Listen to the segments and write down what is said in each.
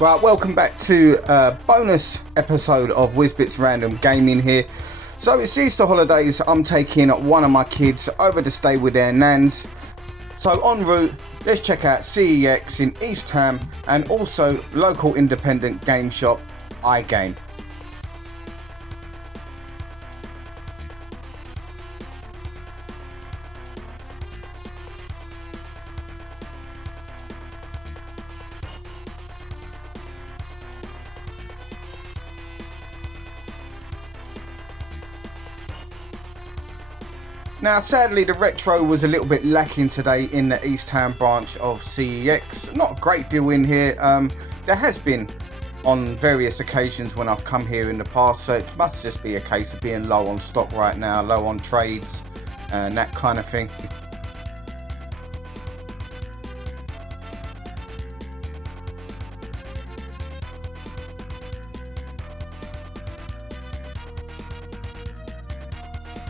Right, welcome back to a bonus episode of Whizbit's Random Gaming here. So it's Easter holidays, I'm taking one of my kids over to stay with their nans. So en route, let's check out CEX in East Ham and also local independent game shop iGame. Now sadly the retro was a little bit lacking today in the East Ham branch of CEX. Not a great deal in here. There has been on various occasions when I've come here in the past, so it must just be a case of being low on stock right now, low on trades and that kind of thing.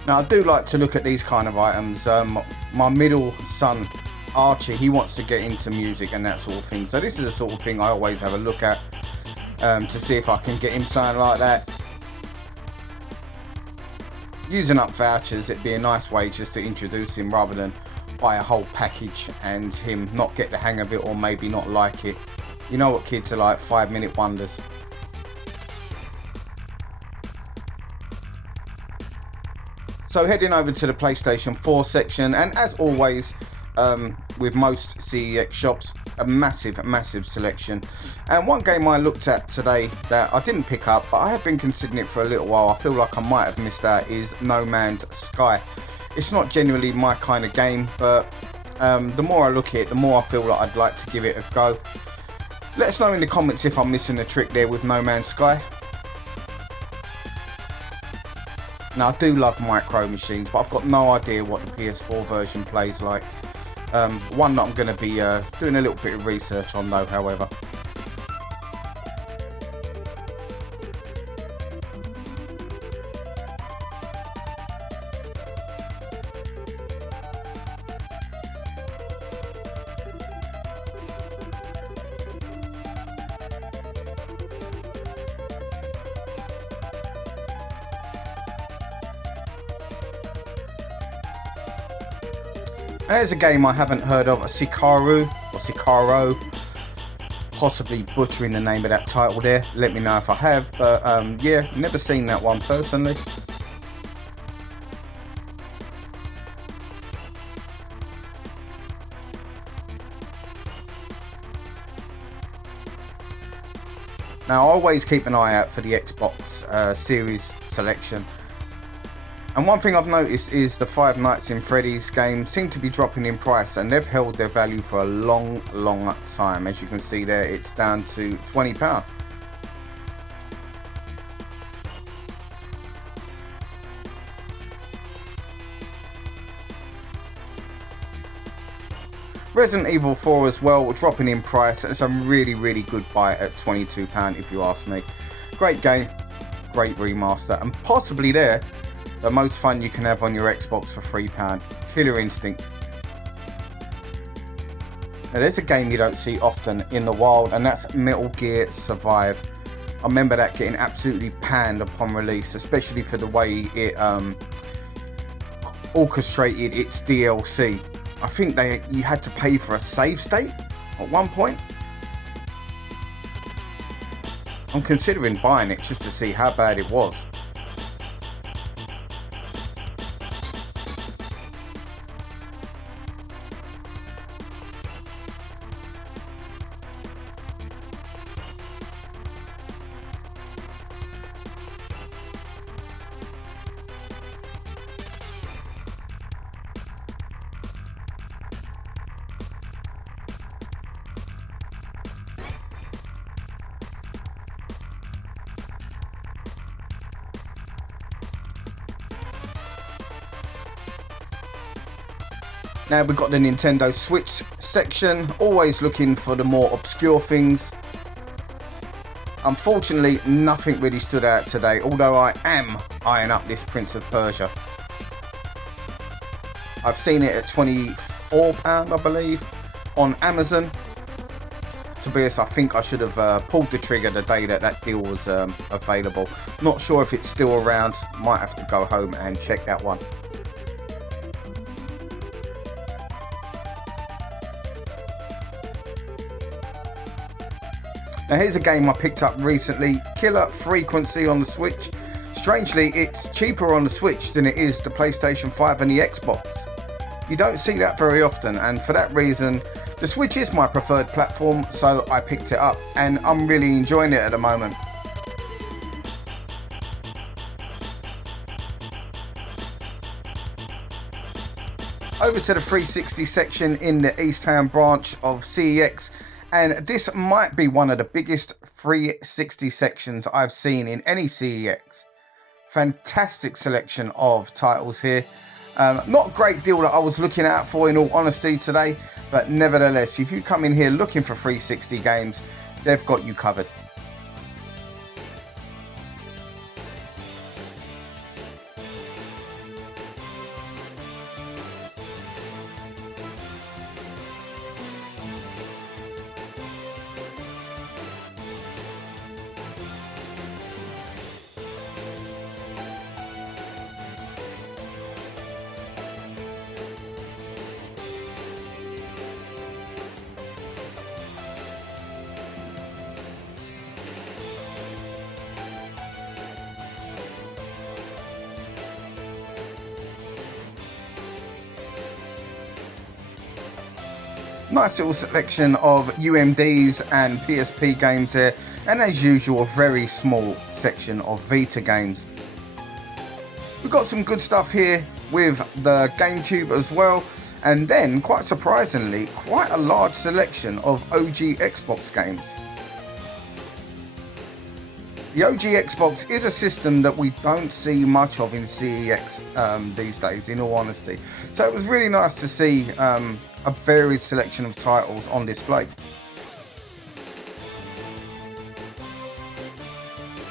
Now I do like to look at these kind of items. My middle son Archie, he wants to get into music and that sort of thing, so this is the sort of thing I always have a look at to see if I can get him something like that. Using up vouchers, it'd be a nice way just to introduce him rather than buy a whole package and him not get the hang of it or maybe not like it. You know what kids are like, 5-minute wonders. So heading over to the PlayStation 4 section, and as always with most CEX shops, a massive selection. And one game I looked at today that I didn't pick up but I have been considering it for a little while, I feel like I might have missed out, is No Man's Sky. It's not generally my kind of game, but the more I look at it, the more I feel like I'd like to give it a go. Let us know in the comments if I'm missing a trick there with No Man's Sky. Now I do love micro machines, but I've got no idea what the PS4 version plays like. One that I'm going to be doing a little bit of research on though, however. There's a game I haven't heard of, a Sikaru, or Sikaro, possibly butchering the name of that title there, let me know if I have, but yeah, never seen that one personally. Now I always keep an eye out for the Xbox Series selection. And one thing I've noticed is the Five Nights in Freddy's games seem to be dropping in price, and they've held their value for a long time. As you can see there, it's down to £20. Resident Evil 4 as well, dropping in price. It's a really good buy at £22 if you ask me. Great game, great remaster, and possibly there the most fun you can have on your Xbox for £3. Killer Instinct. Now there's a game you don't see often in the wild, and that's Metal Gear Survive. I remember that getting absolutely panned upon release, especially for the way it orchestrated its DLC. I think you had to pay for a save state at one point. I'm considering buying it just to see how bad it was. Now we've got the Nintendo Switch section, always looking for the more obscure things. Unfortunately, nothing really stood out today, although I am eyeing up this Prince of Persia. I've seen it at £24, I believe, on Amazon. to be honest, I think I should have pulled the trigger the day that deal was available. Not sure if it's still around. Might have to go home and check that one. Now here's a game I picked up recently, Killer Frequency on the Switch. Strangely, it's cheaper on the Switch than it is the PlayStation 5 and the Xbox. You don't see that very often, and for that reason, the Switch is my preferred platform, so I picked it up, and I'm really enjoying it at the moment. Over to the 360 section in the East Ham branch of CEX, and this might be one of the biggest 360 sections I've seen in any CEX. Fantastic selection of titles here. Not a great deal that I was looking out for, in all honesty, today, but nevertheless, if you come in here looking for 360 games, they've got you covered. Nice little selection of UMDs and PSP games here, and as usual a very small section of Vita games. We've got some good stuff here with the GameCube as well, and then quite surprisingly quite a large selection of OG Xbox games. The OG Xbox is a system that we don't see much of in CEX these days, in all honesty. So it was really nice to see a varied selection of titles on display.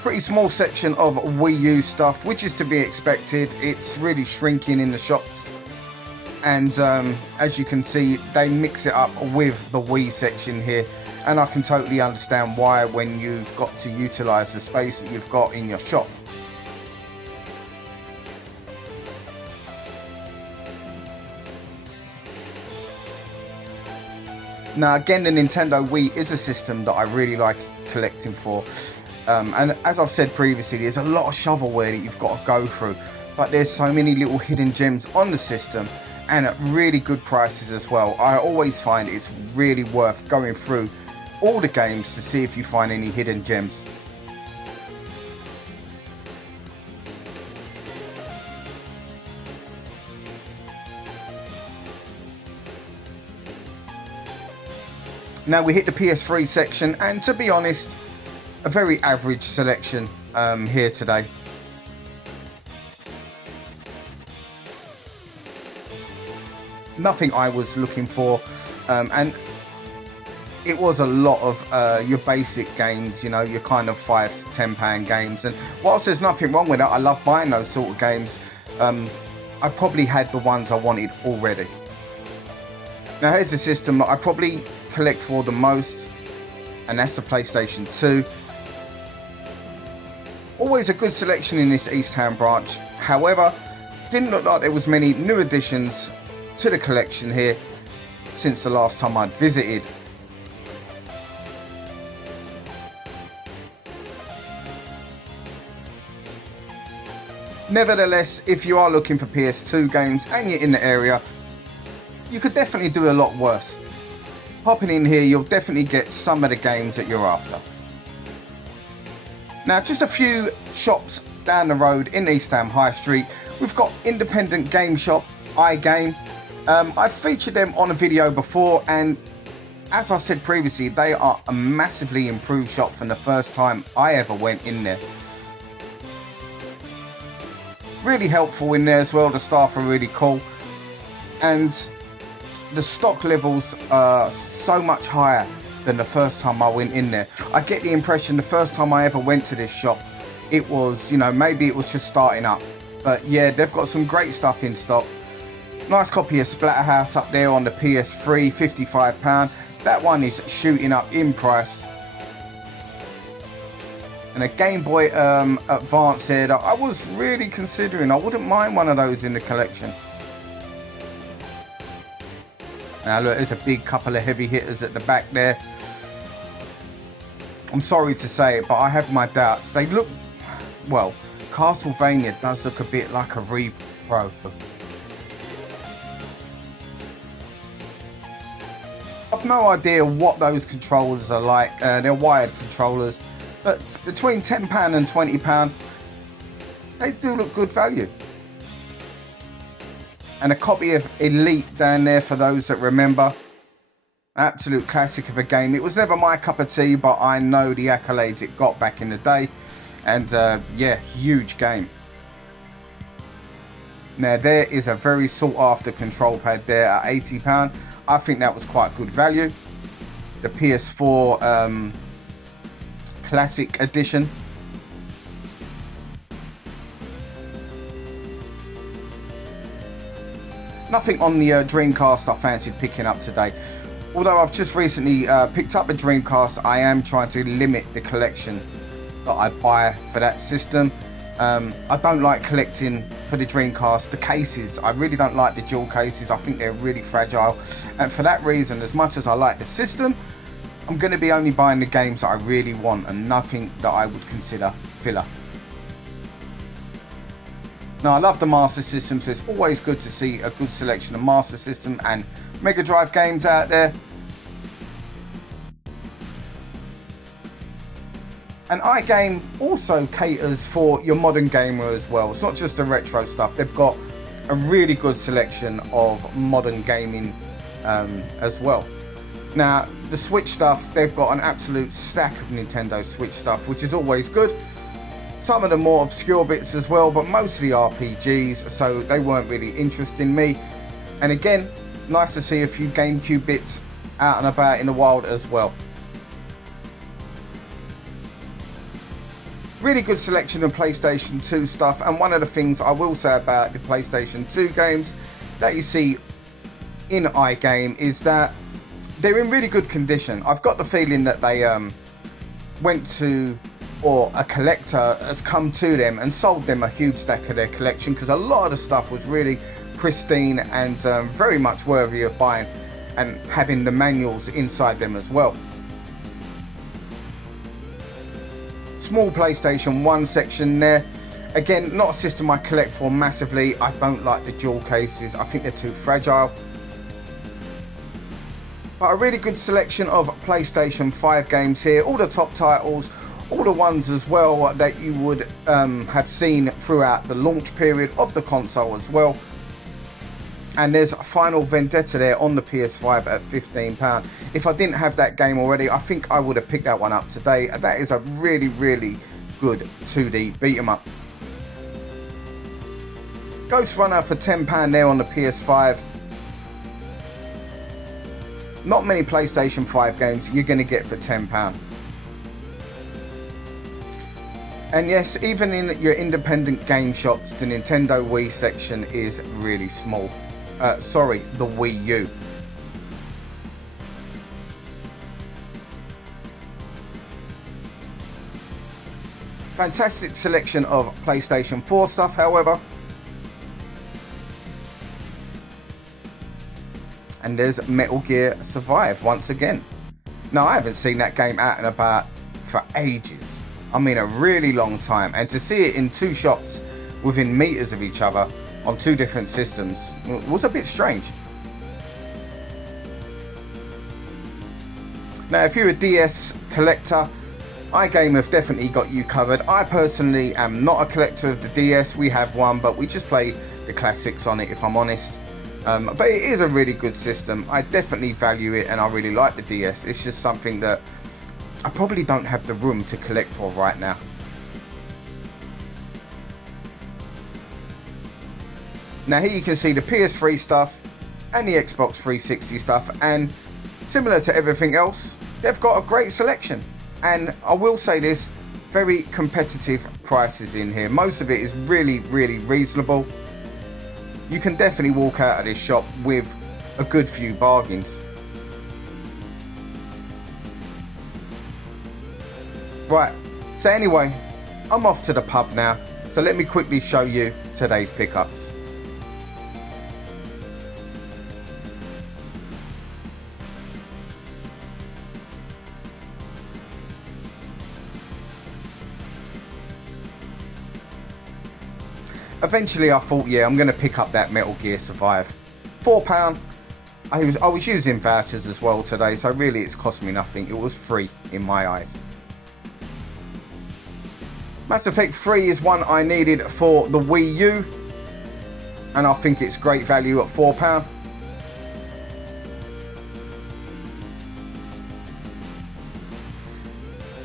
Pretty small section of Wii U stuff, which is to be expected. It's really shrinking in the shops. And as you can see, they mix it up with the Wii section here. And I can totally understand why, when you've got to utilize the space that you've got in your shop. Now again, the Nintendo Wii is a system that I really like collecting for. And as I've said previously, there's a lot of shovelware that you've got to go through. But there's so many little hidden gems on the system, and at really good prices as well. I always find it's really worth going through all the games to see if you find any hidden gems. Now we hit the PS3 section, and to be honest, a very average selection here today. Nothing I was looking for, and it was a lot of your basic games, you know, your kind of £5 to £10 games. And whilst there's nothing wrong with that, I love buying those sort of games. I probably had the ones I wanted already. Now here's the system that I probably collect for the most, and that's the PlayStation 2. Always a good selection in this East Ham branch. However, didn't look like there was many new additions to the collection here since the last time I'd visited. Nevertheless, if you are looking for PS2 games and you're in the area, you could definitely do a lot worse. Popping in here, you'll definitely get some of the games that you're after. Now, just a few shops down the road in East Ham High Street, we've got independent game shop, iGame. I've featured them on a video before, and as I said previously, they are a massively improved shop from the first time I ever went in there. Really helpful in there as well, the staff are really cool, and the stock levels are so much higher than the first time I went in there. I get the impression the first time I ever went to this shop, it was, you know, maybe it was just starting up. But yeah, they've got some great stuff in stock. Nice copy of Splatterhouse up there on the PS3, £55. That one is shooting up in price. And a Game Boy Advance here that I was really considering. I wouldn't mind one of those in the collection. Now look, there's a big couple of heavy hitters at the back there. I'm sorry to say it, but I have my doubts. They look, well, Castlevania does look a bit like a repro. I've no idea what those controllers are like. They're wired controllers, but between £10 and £20, they do look good value. And a copy of Elite down there for those that remember. Absolute classic of a game. It was never my cup of tea, but I know the accolades it got back in the day. And yeah, huge game. Now there is a very sought after control pad there at £80. I think that was quite good value. The PS4 Classic Edition. Nothing on the Dreamcast I fancied picking up today. Although I've just recently picked up a Dreamcast, I am trying to limit the collection that I buy for that system. I don't like collecting for the Dreamcast the cases. I really don't like the dual cases. I think they're really fragile. And for that reason, as much as I like the system, I'm going to be only buying the games that I really want and nothing that I would consider filler. Now, I love the Master System, so it's always good to see a good selection of Master System and Mega Drive games out there. And iGame also caters for your modern gamer as well. It's not just the retro stuff. They've got a really good selection of modern gaming as well. Now, the Switch stuff, they've got an absolute stack of Nintendo Switch stuff, which is always good. Some of the more obscure bits as well, but mostly RPGs, so they weren't really interesting me. And again, nice to see a few GameCube bits out and about in the wild as well. Really good selection of PlayStation 2 stuff, and one of the things I will say about the PlayStation 2 games that you see in iGame is that they're in really good condition. I've got the feeling that they went to, or a collector has come to them and sold them a huge stack of their collection, because a lot of the stuff was really pristine and very much worthy of buying and having the manuals inside them as well. Small PlayStation 1 section there. Again, not a system I collect for massively. I don't like the dual cases. I think they're too fragile. But a really good selection of PlayStation 5 games here. All the top titles, all the ones as well that you would have seen throughout the launch period of the console as well. And there's Final Vendetta there on the PS5 at £15. If I didn't have that game already, I think I would have picked that one up today. That is a really, really good 2D beat 'em up. Ghost Runner for £10 there on the PS5. Not many PlayStation 5 games you're going to get for £10. And yes, even in your independent game shops, the Nintendo Wii section is really small. Sorry, the Wii U. Fantastic selection of PlayStation 4 stuff, however. And there's Metal Gear Survive once again. Now, I haven't seen that game out and about for ages. I mean, a really long time. And to see it in two shops within meters of each other on two different systems was a bit strange. Now, if you're a DS collector, iGame have definitely got you covered. I personally am not a collector of the DS. We have one, but we just play the classics on it, if I'm honest. But it is a really good system. I definitely value it, and I really like the DS. It's just something that I probably don't have the room to collect for right now. Now here you can see the PS3 stuff and the Xbox 360 stuff, and similar to everything else, they've got a great selection. And I will say this, very competitive prices in here. Most of it is really, really reasonable. You can definitely walk out of this shop with a good few bargains. Right, so anyway, I'm off to the pub now, so let me quickly show you today's pickups. Eventually I thought, yeah, I'm going to pick up that Metal Gear Survive. £4. I was using vouchers as well today, so really it's cost me nothing. It was free in my eyes. Mass Effect 3 is one I needed for the Wii U, and I think it's great value at £4.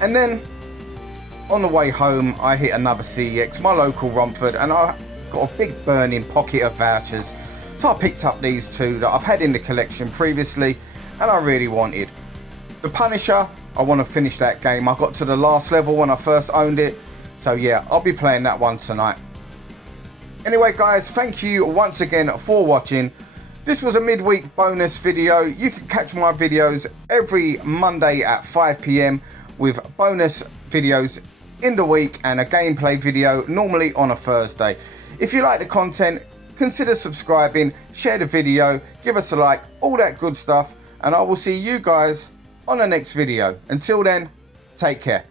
And then on the way home I hit another CEX, my local Romford, and I got a big burning pocket of vouchers. So I picked up these two that I've had in the collection previously and I really wanted. The Punisher, I want to finish that game. I got to the last level when I first owned it. So yeah, I'll be playing that one tonight. Anyway guys, thank you once again for watching. This was a midweek bonus video. You can catch my videos every Monday at 5 PM with bonus videos in the week and a gameplay video normally on a Thursday. If you like the content, consider subscribing, share the video, give us a like, all that good stuff, and I will see you guys on the next video. Until then, take care.